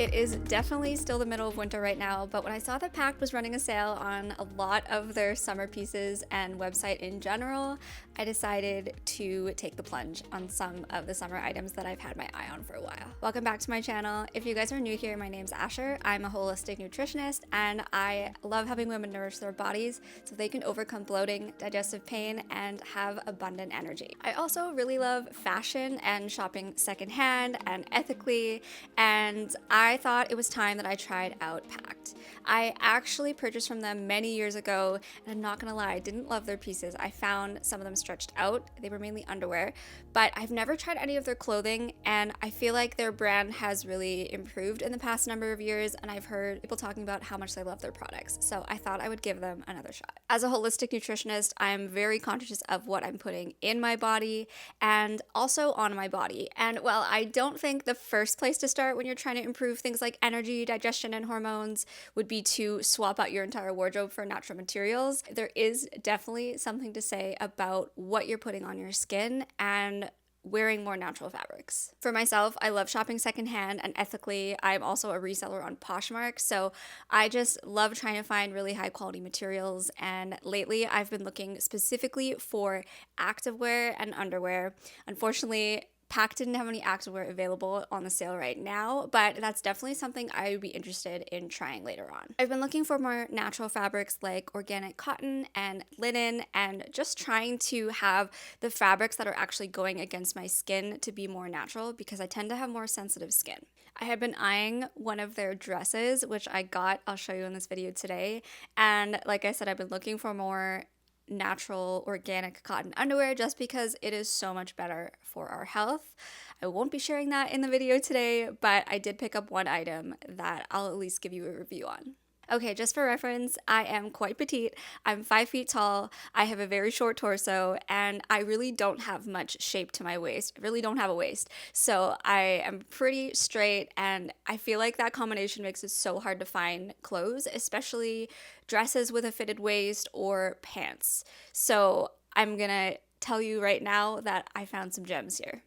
It is definitely still the middle of winter right now, but when I saw that Pact was running a sale on a lot of their summer pieces and website in general, I decided to take the plunge on some of the summer items that I've had my eye on for a while. Welcome back to my channel. If you guys are new here, my name's Asher. I'm a holistic nutritionist and I love helping women nourish their bodies so they can overcome bloating, digestive pain, and have abundant energy. I also really love fashion and shopping secondhand and ethically, and I thought it was time that I tried out Pact. I actually purchased from them many years ago, and I'm not gonna lie, I didn't love their pieces. I found some of them stretched out. They were mainly underwear, but I've never tried any of their clothing, and I feel like their brand has really improved in the past number of years, and I've heard people talking about how much they love their products, so I thought I would give them another shot. As a holistic nutritionist, I'm very conscious of what I'm putting in my body and also on my body. And well, I don't think the first place to start when you're trying to improve things like energy, digestion, and hormones would be to swap out your entire wardrobe for natural materials. There is definitely something to say about what you're putting on your skin and wearing more natural fabrics. For myself, I love shopping secondhand and ethically. I'm also a reseller on POSHMARK, so I just love trying to find really high quality materials, and lately I've been looking specifically for activewear and underwear. Unfortunately, Pact didn't have any activewear available on the sale right now, but that's definitely something I would be interested in trying later on. I've been looking for more natural fabrics like organic cotton and linen, and just trying to have the fabrics that are actually going against my skin to be more natural because I tend to have more sensitive skin. I have been eyeing one of their dresses, which I got, I'll show you in this video today, and like I said, I've been looking for more natural organic cotton underwear just because it is so much better for our health. I won't be sharing that in the video today, but I did pick up one item that I'll at least give you a review on. Okay, just for reference, I am quite petite. I'm 5 feet tall, I have a very short torso, and I really don't have much shape to my waist. I really don't have a waist. So I am pretty straight, and I feel like that combination makes it so hard to find clothes, especially dresses with a fitted waist or pants. So I'm gonna tell you right now that I found some gems here.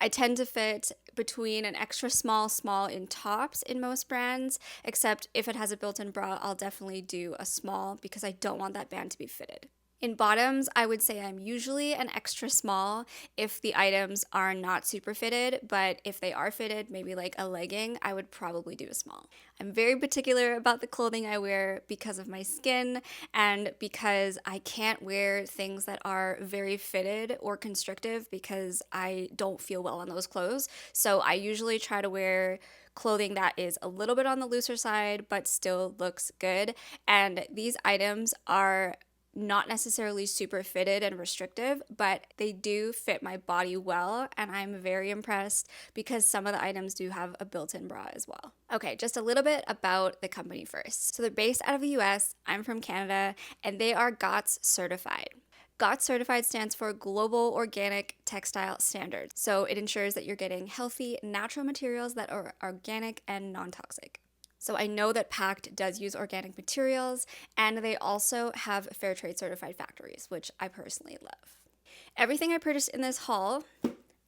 I tend to fit between an extra small in tops in most brands, except if it has a built-in bra, I'll definitely do a small because I don't want that band to be fitted. In bottoms, I would say I'm usually an extra small if the items are not super fitted, but if they are fitted, maybe like a legging, I would probably do a small. I'm very particular about the clothing I wear because of my skin and because I can't wear things that are very fitted or constrictive because I don't feel well on those clothes. So I usually try to wear clothing that is a little bit on the looser side but still looks good. And these items are not necessarily super fitted and restrictive, but they do fit my body well, and I'm very impressed because some of the items do have a built-in bra as well. Okay, just a little bit about the company first. So they're based out of the US, I'm from Canada, and they are GOTS certified. GOTS certified stands for Global Organic Textile Standards. So it ensures that you're getting healthy, natural materials that are organic and non-toxic. So I know that Pact does use organic materials, and they also have fair trade certified factories, which I personally love. Everything I purchased in this haul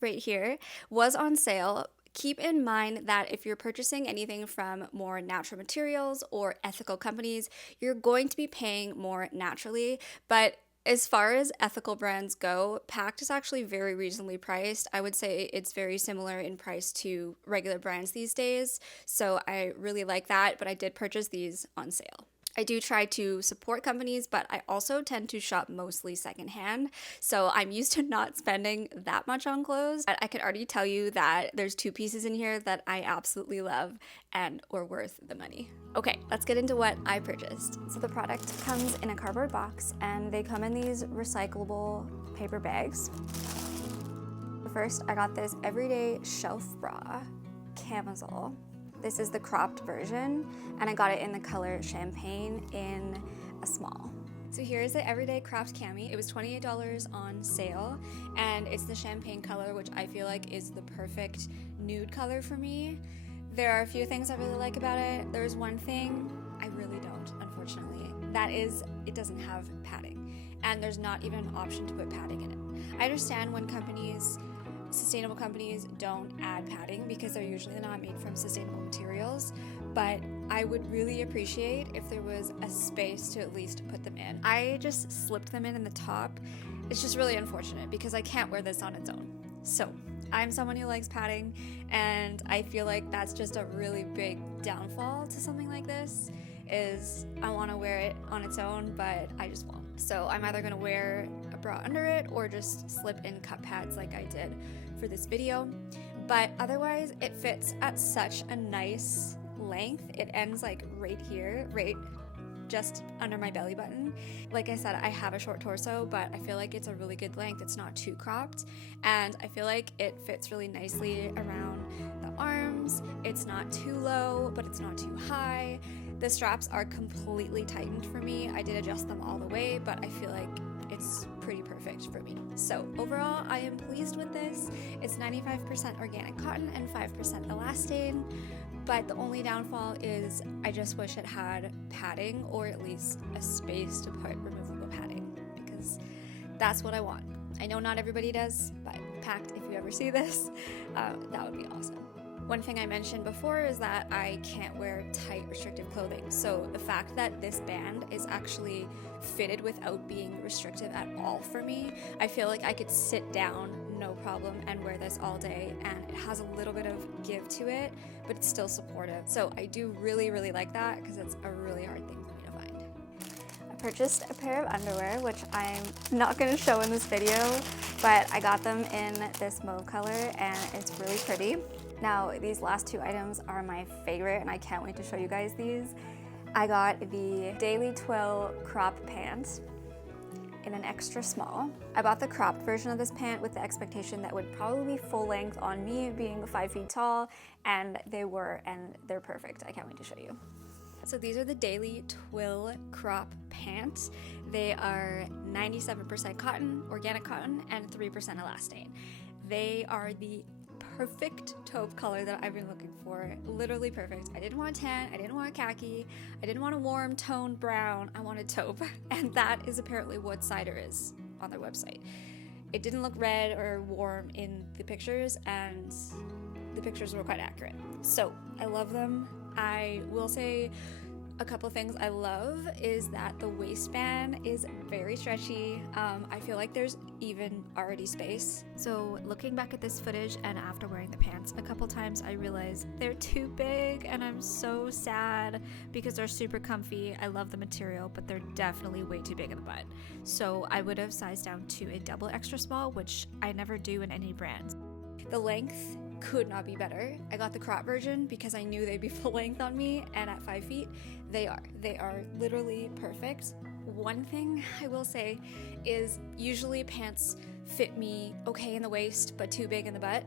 right here was on sale. Keep in mind that if you're purchasing anything from more natural materials or ethical companies, you're going to be paying more naturally, but as far as ethical brands go, Pact is actually very reasonably priced. I would say it's very similar in price to regular brands these days, so I really like that, but I did purchase these on sale. I do try to support companies, but I also tend to shop mostly secondhand, so I'm used to not spending that much on clothes. But I can already tell you that there's 2 pieces in here that I absolutely love and were worth the money. Okay, let's get into what I purchased. So the product comes in a cardboard box, and they come in these recyclable paper bags. First, I got this everyday shelf bra, camisole. This is the cropped version, and I got it in the color champagne in a small. So here's the everyday Cropped Cami. It was $28 on sale, and it's the champagne color, which I feel like is the perfect nude color for me. There are a few things I really like about it. There's one thing I really don't, unfortunately. That is, it doesn't have padding, and there's not even an option to put padding in it. I understand when companies sustainable companies don't add padding because they're usually not made from sustainable materials, but I would really appreciate if there was a space to at least put them in. I just slipped them in the top. It's just really unfortunate because I can't wear this on its own. So I'm someone who likes padding, and I feel like that's just a really big downfall to something like this, is I want to wear it on its own, but I just won't. So I'm either going to wear a bra under it or just slip in cup pads like I did for this video. But otherwise, it fits at such a nice length. It ends like right here, right just under my belly button. Like I said, I have a short torso, but I feel like it's a really good length. It's not too cropped, and I feel like it fits really nicely around the arms. It's not too low, but it's not too high. The straps are completely tightened for me. I did adjust them all the way, but I feel like it's pretty perfect for me. So overall, I am pleased with this. It's 95% organic cotton and 5% elastane. But the only downfall is I just wish it had padding, or at least a space to put removable padding, because that's what I want. I know not everybody does, but Pact, if you ever see this, that would be awesome. One thing I mentioned before is that I can't wear tight restrictive clothing. So the fact that this band is actually fitted without being restrictive at all for me, I feel like I could sit down no problem and wear this all day, and it has a little bit of give to it, but it's still supportive. So I do really, really like that because it's a really hard thing for me to find. I purchased a pair of underwear, which I'm not going to show in this video, but I got them in this mauve color and it's really pretty. Now, these last two items are my favorite, and I can't wait to show you guys these. I got the Daily Twill crop pant in an extra small. I bought the cropped version of this pant with the expectation that would probably be full length on me, being 5 feet tall, and they were, and they're perfect. I can't wait to show you. So these are the Daily Twill crop pant. They are 97% cotton, organic cotton, and 3% elastane. They are the perfect taupe color that I've been looking for. Literally perfect. I didn't want a tan, I didn't want a khaki, I didn't want a warm toned brown, I wanted taupe. And that is apparently what cider is on their website. It didn't look red or warm in the pictures, and the pictures were quite accurate. So I love them. I will say a couple things I love is that the waistband is very stretchy. I feel like there's even already space. So looking back at this footage and after wearing the pants a couple times, I realized they're too big, and I'm so sad because they're super comfy. I love the material, but they're definitely way too big in the butt. So I would have sized down to a double extra small, which I never do in any brand. The length could not be better. I got the crop version because I knew they'd be full length on me, and at 5 feet, they are literally perfect. One thing I will say is usually pants fit me okay in the waist but too big in the butt,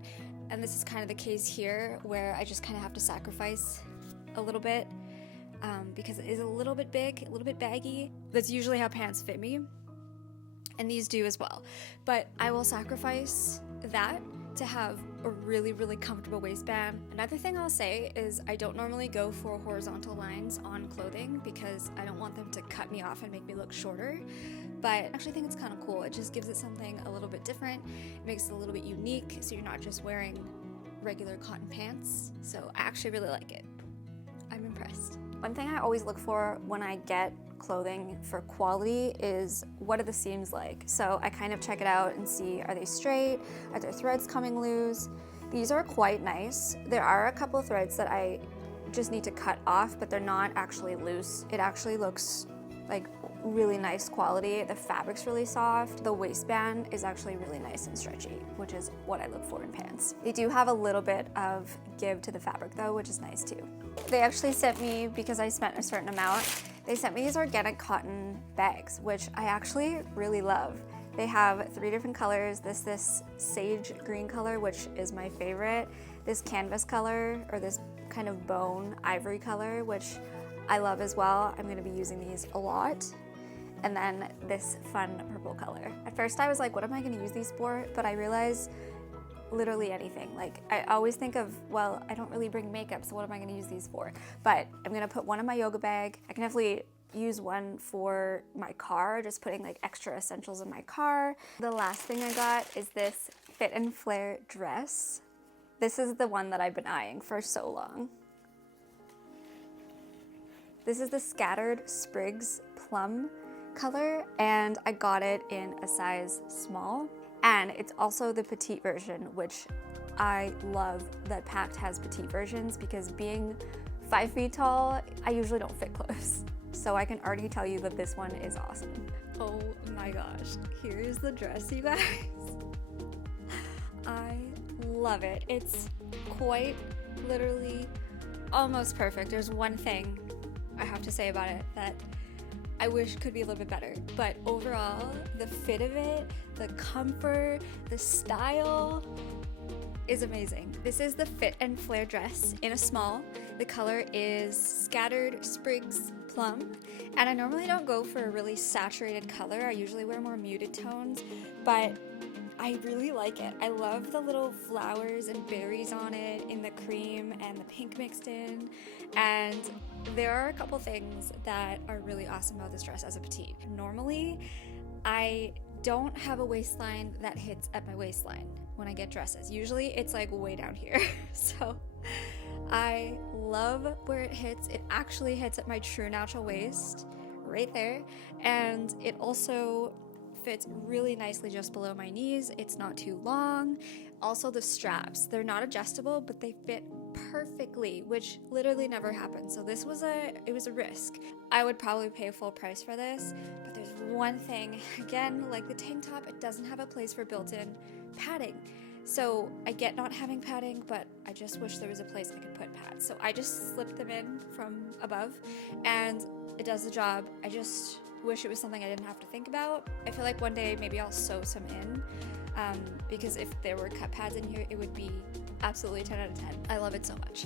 and this is kind of the case here where I just kind of have to sacrifice a little bit because it is a little bit big, a little bit baggy. That's usually how pants fit me, and these do as well, but I will sacrifice that to have a really, really comfortable waistband. Another thing I'll say is I don't normally go for horizontal lines on clothing because I don't want them to cut me off and make me look shorter, but I actually think it's kind of cool. It just gives it something a little bit different. It makes it a little bit unique, so you're not just wearing regular cotton pants. So I actually really like it. I'm impressed. One thing I always look for when I get clothing for quality is what are the seams like. So I kind of check it out and see, are they straight? Are there threads coming loose? These are quite nice. There are a couple threads that I just need to cut off, but they're not actually loose. It actually looks like really nice quality. The fabric's really soft. The waistband is actually really nice and stretchy, which is what I look for in pants. They do have a little bit of give to the fabric though, which is nice too. They actually sent me, because I spent a certain amount, they sent me these organic cotton bags, which I actually really love. They have 3 different colors. This sage green color, which is my favorite. This canvas color, or this kind of bone ivory color, which I love as well. I'm gonna be using these a lot. And then this fun purple color. At first I was like, what am I gonna use these for? But I realized literally anything. Like, I always think of, well, I don't really bring makeup, so what am I gonna use these for? But I'm gonna put one in my yoga bag. I can definitely use one for my car, just putting like extra essentials in my car. The last thing I got is this Fit and Flare dress. This is the one that I've been eyeing for so long. This is the Scattered Sprigs Plum color, and I got it in a size small. And it's also the petite version, which I love that Pact has petite versions, because being 5 feet tall, I usually don't fit clothes. So I can already tell you that this one is awesome. Oh my gosh, here's the dress, you guys. I love it. It's quite literally almost perfect. There's one thing I have to say about it that I wish could be a little bit better, but overall, the fit of it, the comfort, the style is amazing. This is the Fit and Flare dress in a small. The color is Scattered Sprigs Plum, and I normally don't go for a really saturated color. I usually wear more muted tones, but I really like it. I love the little flowers and berries on it in the cream and the pink mixed in. And there are a couple things that are really awesome about this dress as a petite. Normally, I don't have a waistline that hits at my waistline when I get dresses. Usually it's like way down here. So I love where it hits. It actually hits at my true natural waist right there. And it also fits really nicely just below my knees. It's not too long. Also the straps, they're not adjustable, but they fit perfectly, which literally never happens. So this was a risk. I would probably pay full price for this, but there's one thing, again, like the tank top, it doesn't have a place for built-in padding. So I get not having padding, but I just wish there was a place I could put pads. So I just slipped them in from above, and it does the job. I just wish it was something I didn't have to think about. I feel like one day maybe I'll sew some in, because if there were cut pads in here, it would be absolutely 10 out of 10. I love it so much.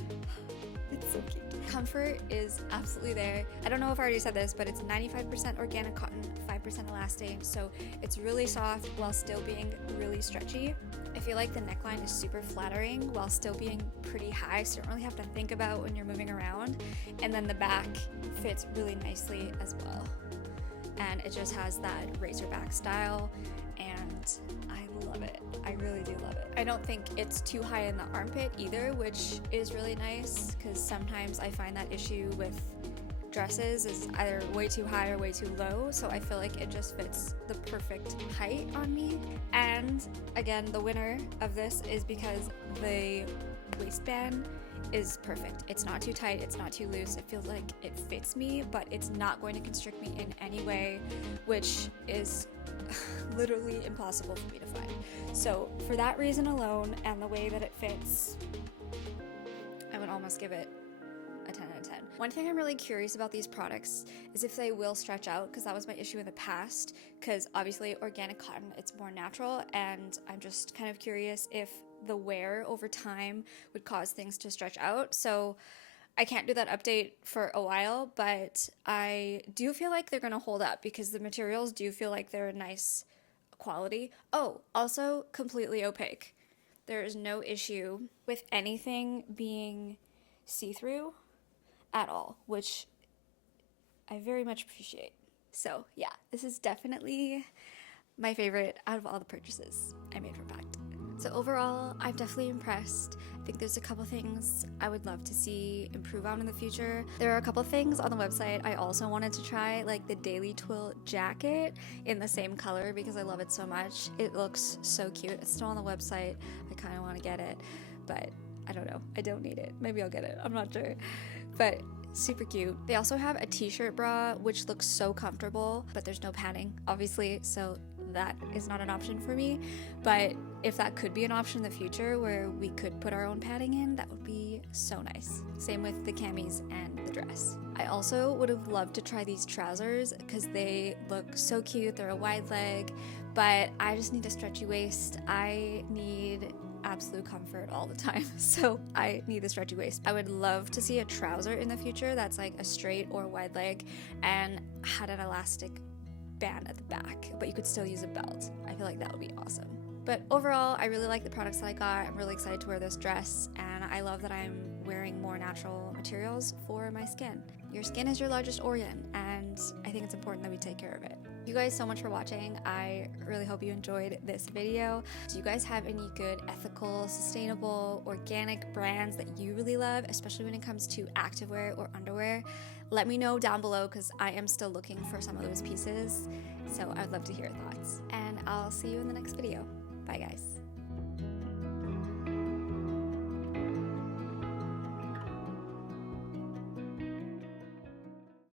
It's so cute. Comfort is absolutely there. I don't know if I already said this, but it's 95% organic cotton, 5% elastane, so it's really soft while still being really stretchy. I feel like the neckline is super flattering while still being pretty high, so you don't really have to think about when you're moving around. And then the back fits really nicely as well. And it just has that racer back style, and I love it. I really do love it. I don't think it's too high in the armpit either, which is really nice, because sometimes I find that issue with dresses is either way too high or way too low, so I feel like it just fits the perfect height on me. And again, the winner of this is because the waistband is perfect. It's not too tight, it's not too loose. It feels like it fits me, but it's not going to constrict me in any way, which is literally impossible for me to find. So for that reason alone, and the way that it fits, I would almost give it a 10 out of 10. One thing I'm really curious about these products is if they will stretch out, because that was my issue in the past, because obviously organic cotton, it's more natural, and I'm just kind of curious if the wear over time would cause things to stretch out. So I can't do that update for a while, but I do feel like they're going to hold up, because the materials do feel like they're a nice quality. Oh, also completely opaque. There is no issue with anything being see-through at all, which I very much appreciate. So yeah, this is definitely my favorite out of all the purchases I made from Pact. So overall, I'm definitely impressed. I think there's a couple things I would love to see improve on in the future. There are a couple things on the website I also wanted to try, like the Daily Twill jacket in the same color, because I love it so much. It looks so cute. It's still on the website. I kind of want to get it, but I don't know. I don't need it. Maybe I'll get it. I'm not sure. But super cute. They also have a t-shirt bra, which looks so comfortable, but there's no padding, obviously, so that is not an option for me. But if that could be an option in the future where we could put our own padding in, that would be so nice. Same with the camis and the dress. I also would have loved to try these trousers, because they look so cute. They're a wide leg, but I just need a stretchy waist. I need absolute comfort all the time, so I need the stretchy waist. I would love to see a trouser in the future that's like a straight or wide leg and had an elastic band at the back, but you could still use a belt. I feel like that would be awesome. But overall, I really like the products that I got. I'm really excited to wear this dress, and I love that I'm wearing more natural materials for my skin. Your skin is your largest organ, and I think it's important that we take care of it. You guys so much for watching. I really hope you enjoyed this video. Do you guys have any good ethical, sustainable, organic brands that you really love, especially when it comes to activewear or underwear? Let me know down below because I am still looking for some of those pieces. So I'd love to hear your thoughts. And I'll see you in the next video. Bye guys.